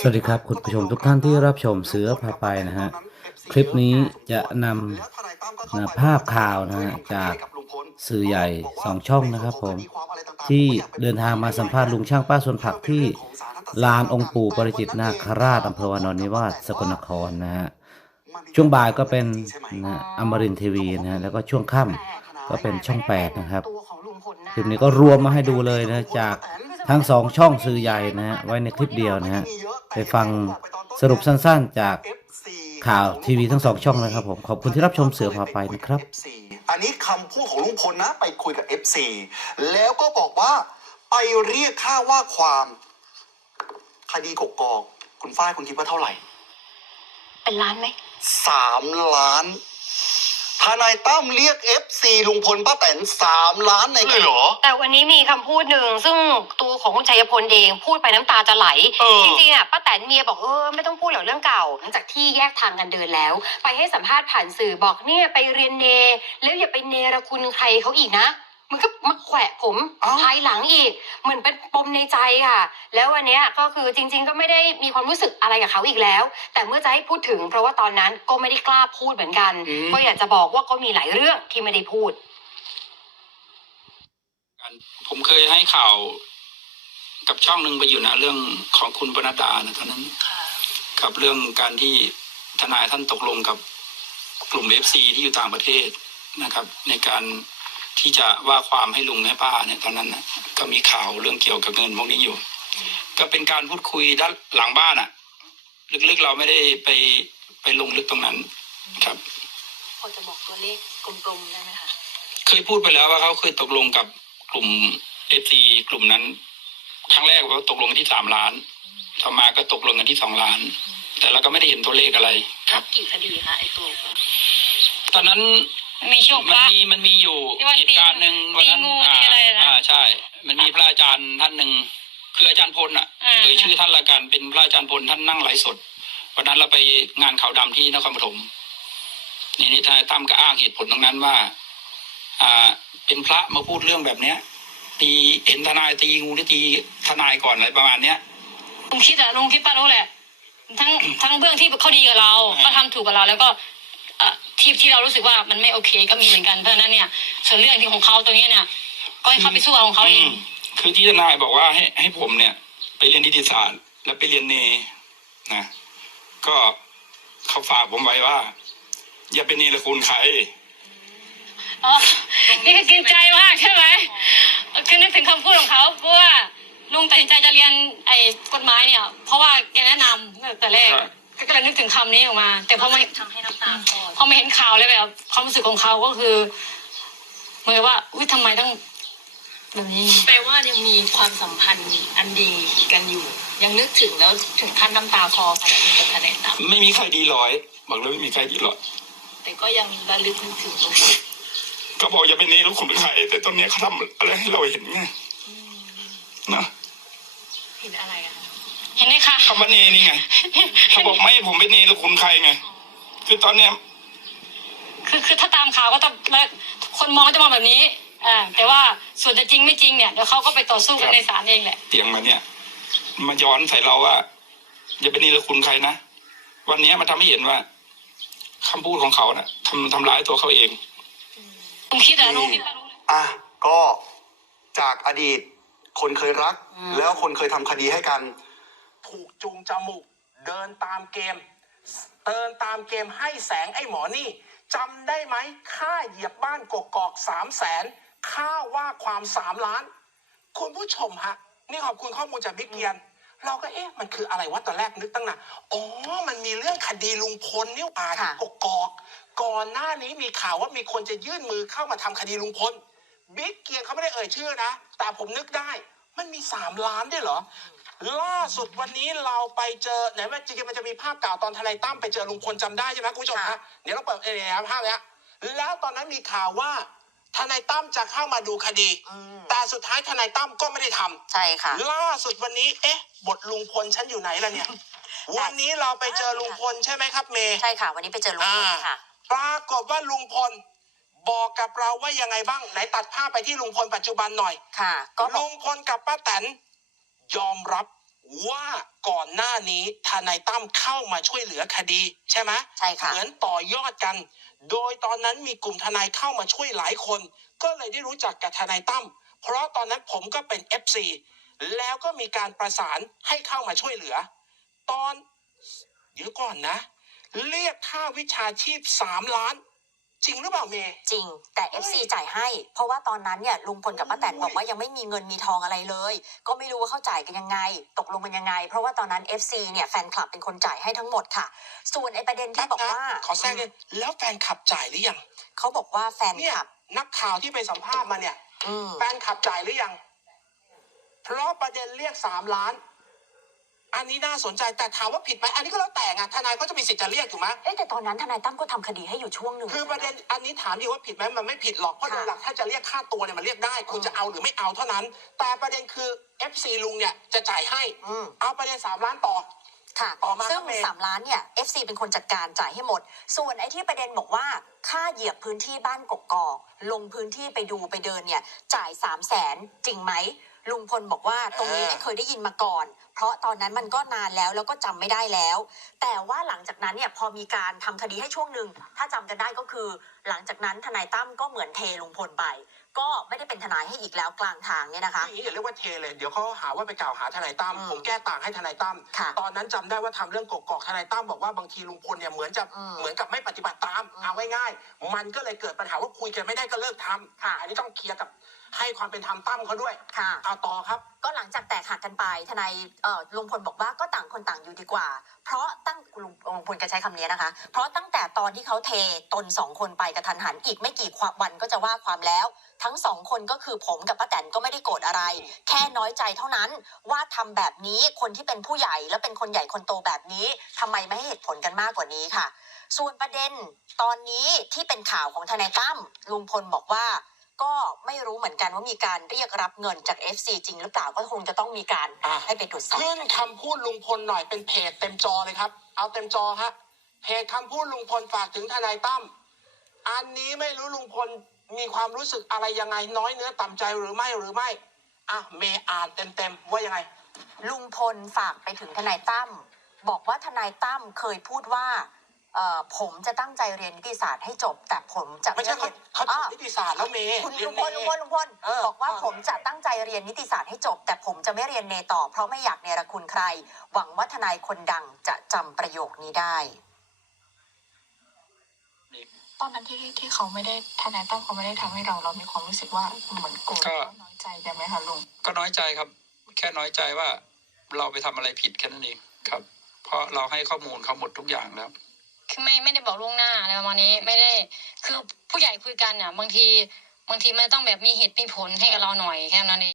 สวัสดีครับคุณผู้ชมทุกท่านที่รับชมเสือพาไปนะฮะ คลิปนี้จะนำนะภาพข่าวนะฮะจากสื่อใหญ่สองช่องนะครับผม ที่เดินทางมาสัมภาษณ์ลุงช่างป้าสวนผักที่ลานองค์ปู่ปริจิตรนาคราชอำเภอวานอนนิวาสสกลนครนะฮะช่วงบ่ายก็เป็นนะอมรินทร์ทีวีนะฮะแล้วก็ช่วงค่ำก็เป็นช่อง8นะครับคลิปนี้ก็รวมมาให้ดูเลยนะจาก ทั้งสองช่องสื่อใหญ่นะฮะไว้ในคลิปเดียวนะฮะไปฟังสรุปสั้นๆจากข่าวทีวีทั้งสองช่องนะครับผมขอบคุณที่รับชมเสือพาไปนะครับ อันนี้คำพูดของลุงพลนะไปคุยกับ FC แล้วก็บอกว่าไปเรียกค่าว่าความคดีกกอกคุณฝ้ายคุณคิดว่าเท่าไหร่ เป็นล้านไหมสามล้าน ทนายตั้มเรียก FC ลุงพลป้าแตนสามล้านในเลยเหรอ แต่วันนี้มีคำพูดหนึ่งซึ่งตัวของคุณชัยพลเองพูดไปน้ำตาจะไหล เออ จริงๆอะป้าแตนเมียบอกเออไม่ต้องพูดหรอกเรื่องเก่า หลังจากที่แยกทางกันเดินแล้ว ไปให้สัมภาษณ์ผ่านสื่อบอกเนี่ยไปเรียนเน แล้วอย่าไปเนรคุณใครเขาอีกนะ มันก็มาแขวะผมเอ้าภายหลังอีกเหมือนเป็นปมในใจค่ะ แล้ววันเนี้ยก็คือจริง ๆ ก็ไม่ได้มีความรู้สึกอะไรกับเขาอีกแล้ว แต่เมื่อจะให้พูดถึง เพราะว่าตอนนั้นก็ไม่ได้กล้าพูดเหมือนกันอืม ก็อยากจะบอกว่าก็มีหลายเรื่องที่ไม่ได้พูดกันผมเคยให้ข่าวกับช่องหนึ่งไปอยู่นะเรื่องของคุณปนัดดานะตอนนั้น กับเรื่องการที่ทนายท่านตกลงกับกลุ่มเอฟซีที่อยู่ต่างประเทศนะครับ ในการ ที่จะว่าความให้ลุงให้ป้าเนี่ยตอนนั้นนะก็มีข่าวเรื่องเกี่ยวกับเงินพวกนี้อยู่ ก็เป็นการพูดคุยด้านหลังบ้านอะลึกๆเราไม่ได้ไปไปลงลึกตรงนั้นครับพอจะบอกตัวเลขกลมๆได้ไหมคะเคยพูดไปแล้วว่าเขาเคยตกลงกับกลุ่มเอฟซีกลุ่มนั้นครั้งแรกว่าตกลงกันที่สามล้านต่อมาก็ตกลงกันที่สองล้าน แต่เราก็ไม่ได้เห็นตัวเลขอะไร ครับกี่คดีคะไอตัวตอนนั้น มีช่วงพมันระ มีมันมีอยู่ที่ว่าเหตุการณ์หนึ่งตีวันนั้นงูอ่าตีอะไรนะอ่าใช่ มันมีพระอาจารย์ท่านหนึ่งคืออาจารย์พลอะอ่า เอ่ยชื่อท่านละกันเป็นพระอาจารย์พลท่านนั่งไลฟ์สดวันนั้นเราไปงานขาวดำที่นครปฐมนี่นี่ทนายตั้มก็อ้างเหตุผลตรงนั้นว่า อ่า เป็นพระมาพูดเรื่องแบบเนี้ย ตีเห็นทนายตีงูที่ตีทนายก่อนอะไรประมาณเนี้ย ลุงคิดอะลุงคิดป้ารู้แหละ ทั้งทั้งเบื้องที่เขาดีกับเราอ่า เขาทำถูกกับเราแล้วก็เอ่อ ที่ที่เรารู้สึกว่ามันไม่โอเคก็มีเหมือนกันเพราะฉะนั้นเนี่ย ส่วนเรื่องที่ของเขาตรงเนี้ยเนี่ยก็ให้เขาไปสู้เอาของเขาเองมคือที่ทนายบอกว่าให้ให้ผมเนี่ย ไปเรียนนิติศาสตร์ แล้วไปเรียนเนนะก็เขาฝากผมไว้ว่า อย่าเป็นเนรคุณใครอ๋อนี่ก็เกินใจมากใช่ไหมคือนึกถึงคำพูดของเขาเพราะว่าลุงตัดสินใจจะเรียนไอ้กฎหมายเนี่ย เพราะว่าแกแนะนำตั้งแต่แรกครับ ก็เลยนึกถึงคำนี้ออกมา แต่พอไม่ทำให้น้ำตาคลอพอไม่เห็นข่าวเลยแบบความรู้สึกของเขาก็คือเหมือนกับว่าอุ้ยทำไมต้องแบบนี้ แปลว่ายังมีความสัมพันธ์อันดีกันอยู่ ยังนึกถึงแล้วถึงขั้นน้ำตาคลอขนาดนี้กับทนายตั้มไม่มีใครดีร้อยบอกเลยไม่มีใครดีร้อยแต่ก็ยังระลึกนึกถึงตรงนี้ก็บอกอย่าเป็นเนรคุณใครแต่ตอนเนี้ยเขาทำอะไรให้เราเห็นไงนะเห็นอะไรอะคะ เห็นไหมคะคำว่าเนนี่ไงเขาบอกไม่ให้ผมเป็นเนรคุณใครไง คือตอนเนี้ย คือคือถ้าตามข่าวก็ต้องแล้วคนมองก็จะมองแบบนี้อ่าแต่ว่าส่วนจะจริงไม่จริงเนี่ยเดี๋ยวเขาก็ไปต่อสู้กันในศาลเองแหละ เตียงมาเนี่ย มาย้อนใส่เราว่า อย่าเป็นเนรคุณใครนะ วันเนี้ยมันทำให้เห็นว่าคำพูดของเขาน่ะทำทำร้ายตัวเขาเอง ลุงคิดอะลุงคิดอะลุง อะก็จากอดีตคนเคยรัก แล้วคนเคยทำคดีให้กัน ถูกจูงจมูก เดินตามเกม เดินตามเกมให้แสงไอ้หมอนี่จำได้ไหมค่าเหยียบบ้านกกอกสามแสนค่าว่าความสามล้าน คุณผู้ชมฮะ นี่ขอบคุณข้อมูลจากบิ๊กเกียน เราก็เอ๊ะ มันคืออะไรวะตอนแรกนึกตั้งนานอ๋อ มันมีเรื่องคดีลุงพลนี่หว่าที่กกอก ก่อนหน้านี้มีข่าวว่ามีคนจะยื่นมือเข้ามาทำคดีลุงพลบิ๊กเกียนเขาไม่ได้เอ่ยชื่อนะ แต่ผมนึกได้ มันมีสามล้านด้วยเหรอ ล่าสุดวันนี้เราไปเจอไหนว่าจริงๆมันจะมีภาพเก่าตอนทนายตั้มไปเจอลุงพลจำได้ใช่ไหมคุณผู้ชมฮะเดี๋ยวเราเปิดเอ่ยภาพเนี้ยแล้วตอนนั้นมีข่าวว่าทนายตั้มจะเข้ามาดูคดีแต่สุดท้ายทนายตั้มก็ไม่ได้ทำใช่ค่ะ ล่าสุดวันนี้ เอ๊ะ บทลุงพลฉันอยู่ไหนล่ะเนี่ย วันนี้เราไปเจอลุงพลใช่ไหมครับเมย์ ใช่ค่ะ วันนี้ไปเจอลุงพลค่ะ ปรากฏว่าลุงพล บอกกับเราว่ายังไงบ้างไหนตัดภาพไปที่ลุงพลปัจจุบันหน่อยค่ะ ก็บอลุกงพลกับป้าแตน ยอมรับว่าก่อนหน้านี้ทนายตั้มเข้ามาช่วยเหลือคดี ใช่ไหมใช่ค่ะเหมือนต่อยอดกัน โดยตอนนั้นมีกลุ่มทนายเข้ามาช่วยหลายคน ก็เลยได้รู้จักกับทนายตั้มเพราะตอนนั้นผมก็เป็น FC แล้วก็มีการประสานให้เข้ามาช่วยเหลือ ตอนเดี๋ยวก่อนนะ เรียกค่าวิชาชีพสามล้าน จริงหรือเปล่าเมย์จริง แต่ FC จ่ายให้ เพราะว่าตอนนั้นเนี่ยลุงพลกับป้าแตนบอกว่ายังไม่มีเงินมีทองอะไรเลย ก็ไม่รู้ว่าเขาจ่ายกันยังไง ตกลงกันยังไง เพราะว่าตอนนั้น FC เนี่ยแฟนคลับเป็นคนจ่ายให้ทั้งหมดค่ะ ส่วนไอ้ประเด็นที่บอกว่าขอแทรกเลยแล้วแฟนขับจ่ายหรือยังเขาบอกว่าแฟนเนี่ยคลับนักข่าวที่ไปสัมภาษณ์มาเนี่ยอืมแฟนขับจ่ายหรือยัง เพราะประเด็นเรียกสามล้าน อันนี้น่าสนใจแต่ถามว่าผิดไหมอันนี้ก็แล้วแต่ไงทนายก็จะมีสิทธิ์จะเรียกถูกไหมเอ้ยแต่ตอนนั้นทนายตั้มก็ทำคดีให้อยู่ช่วงหนึ่ง คือประเด็นอันนี้ถามดีว่าผิดไหมมันไม่ผิดหรอกเพราะค่ะโดยหลักถ้าจะเรียกค่าตัวเนี่ยมันเรียกได้ คุณอืมจะเอาหรือไม่เอาเท่านั้น แต่ประเด็นคือ FC ลุงเนี่ยจะจ่ายให้อืม เอาประเด็นสามล้านต่อ ค่ะ ต่อมาซึ่งครับเมย์ สามล้านเนี่ย FC เป็นคนจัดการจ่ายให้หมด ส่วนไอ้ที่ประเด็นบอกว่า ค่าเหยียบพื้นที่บ้านกกอกลงพื้นที่ไปดูไปเดินเนี่ย จ่ายสามแสนจริงไหม ลุงพลบอกว่าตรงนี้ไม่เคยได้ยินมาก่อน เพราะตอนนั้นมันก็นานแล้วแล้วก็จำไม่ได้แล้ว แต่ว่าหลังจากนั้นเนี่ยพอมีการทำคดีให้ช่วงหนึ่งถ้าจำกันได้ก็คือ หลังจากนั้นทนายตั้มก็เหมือนเทลุงพลไป ก็ไม่ได้เป็นทนายให้อีกแล้วกลางทางเนี่ยนะคะอย่างนี้อย่าเรียกว่าเทเลยเดี๋ยวเขาหาว่าไปกล่าวหาทนายตั้มอืมผมแก้ต่างให้ทนายตั้มค่ะตอนนั้นจำได้ว่าทำเรื่องกกอกทนายตั้มบอกว่าบางทีลุงพลเนี่ยเหมือนจะอืมเหมือนกับไม่ปฏิบัติตามอืมเอาง่ายๆมันก็เลยเกิดปัญหาว่าคุยกันไม่ได้ก็เลิกทำค่ะอันนี้ต้องเคลียร์กับ ให้ความเป็นธรรมตั้มเขาด้วยค่ะ เอาต่อครับ ก็หลังจากแตกหักกันไปทนายเอ่อลุงพลบอกว่าก็ต่างคนต่างอยู่ดีกว่า เพราะตั้งลุงลุงพลแกใช้คำนี้นะคะ เพราะตั้งแต่ตอนที่เขาเทตนสองคนไปกระทันหันอีกไม่กี่ความวันก็จะว่าความแล้ว ทั้งสองคนก็คือผมกับป้าแตนก็ไม่ได้โกรธอะไร แค่น้อยใจเท่านั้นว่าทำแบบนี้คนที่เป็นผู้ใหญ่และเป็นคนใหญ่คนโตแบบนี้ทำไมไม่ให้เหตุผลกันมากกว่านี้ค่ะ ส่วนประเด็นตอนนี้ที่เป็นข่าวของทนายตั้มลุงพลบอกว่า ก็ไม่รู้เหมือนกันว่ามีการเรียกรับเงินจาก FC จริงหรือเปล่าก็คงจะต้องมีการอะ ให้ไปตรวจสอบ ขึ้นคำพูดลุงพลหน่อยเป็นเพจเต็มจอเลยครับ เอาเต็มจอฮะเพจคำพูดลุงพลฝากถึงทนายตั้มอันนี้ไม่รู้ลุงพลมีความรู้สึกอะไรยังไงน้อยเนื้อต่ำใจหรือไม่หรือไม่อะเมย์อ่านเต็มๆว่ายังไง ลุงพลฝากไปถึงทนายตั้มบอกว่าทนายตั้มเคยพูดว่า เอ่อผมจะตั้งใจเรียนนิติศาสตร์ให้จบ แต่ผมจะไม่ใช่เขาเรียน เขาจอ่บนิติศาสตร์แล้วเมย์คุณเรียลุนงพลเนลุงพลลุงพลเออบอกว่าว่าผมจะตั้งใจเรียนนิติศาสตร์ให้จบ แต่ผมจะไม่เรียนเนต่อ เพราะไม่อยากเนรคุณใคร หวังว่าทนายคนดังจะจำประโยคนี้ได้ ตอนนั้นที่ที่เขาไม่ได้ทนายตั้มเขาไม่ได้ทำให้เราเรามีความรู้สึกว่าเหมือนโกรธก็ น้อยใจกันไหมคะลุงก็น้อยใจครับ แค่น้อยใจว่าเราไปทำอะไรผิดแค่นั้นเองครับ เพราะเราให้ข้อมูลเขาหมดทุกอย่างแล้ว คือไม่ไม่ได้บอกล่วงหน้าอะไรประมาณนี้ไม่ได้ คือผู้ใหญ่คุยกันอะ บางทีบางทีมันต้องแบบมีเหตุมีผลให้กับเราหน่อยแค่นั้นเอง